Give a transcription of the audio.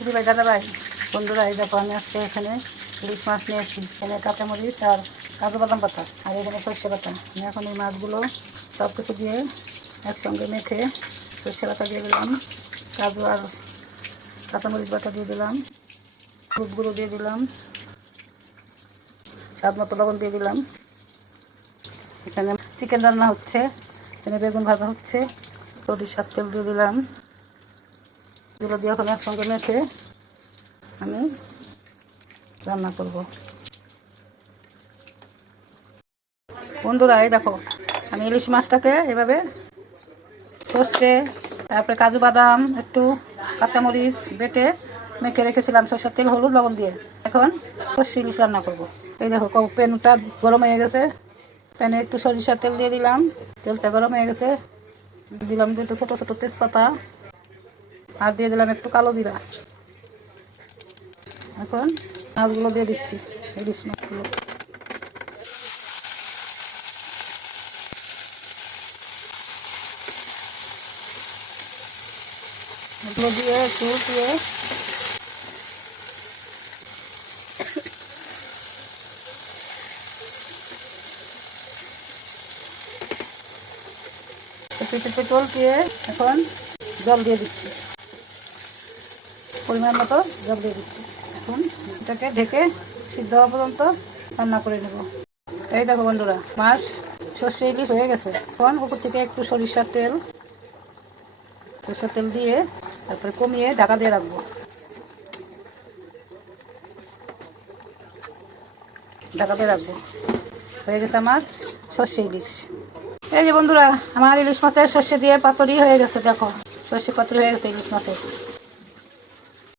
দিদি ভাই দাদা ভাই বন্ধুরা, এই দেখো আমি আজকে এখানে ইলিশ মাছ নিয়ে এসেছি। এখানে কাঁচামরিচ আর কাজু বাদাম পাতা আর এখানে সর্ষে পাতা। আমি এখন এই মাছগুলো সব কিছু দিয়ে একসঙ্গে মেখে সর্ষে পাতা দিয়ে দিলাম, কাজু আর কাঁচামরিচ বাটা দিয়ে দিলাম, হলুদ গুঁড়ো দিয়ে দিলাম, স্বাদ মতো লবণ দিয়ে দিলাম। এখানে চিকেন রান্না হচ্ছে, এখানে বেগুন ভাজা হচ্ছে, সরিষার তেল দিয়ে দিলাম। এগুলো দিয়ে এখন একসঙ্গে মেখে আমি রান্না করব। বন্ধুরা এই দেখো, আমি ইলিশ মাছটাকে এভাবে সর্ষে, তারপরে কাজু বাদাম, একটু কাঁচামরিচ বেটে মেখে রেখেছিলাম সরষের তেল হলুদ লবণ দিয়ে। এখন সর্ষে ইলিশ রান্না করব। এই দেখো প্যানটা গরম হয়ে গেছে, প্যানে একটু সরিষার তেল দিয়ে দিলাম। তেলটা গরম হয়ে গেছে, দিলাম দুটো ছোটো ছোটো তেজপাতা আর দিয়ে দিলাম একটু কালো জিরা। এখন মাছগুলো দিয়ে দিচ্ছি, ইলিশ মাছগুলো। এগুলো দিয়ে একটু দিয়ে পেট্রোল দিয়ে এখন জল দিয়ে দিচ্ছি, পরিমাণ মতো জল দিয়ে দিচ্ছি। এখন এটাকে ঢেকে সিদ্ধ হওয়া পর্যন্ত রান্না করে নেব। এই দেখো বন্ধুরা, মাছ সর্ষে ইলিশ হয়ে গেছে। এখন উপর থেকে একটু সরিষার তেল দিয়ে তারপরে কমিয়ে ঢাকা দিয়ে রাখবো। হয়ে গেছে আমার সর্ষে ইলিশ। এই যে বন্ধুরা, আমার ইলিশ মাছের সর্ষে দিয়ে পাতুরি হয়ে গেছে। দেখো সর্ষে পাতুরি হয়ে গেছে ইলিশ মাছের।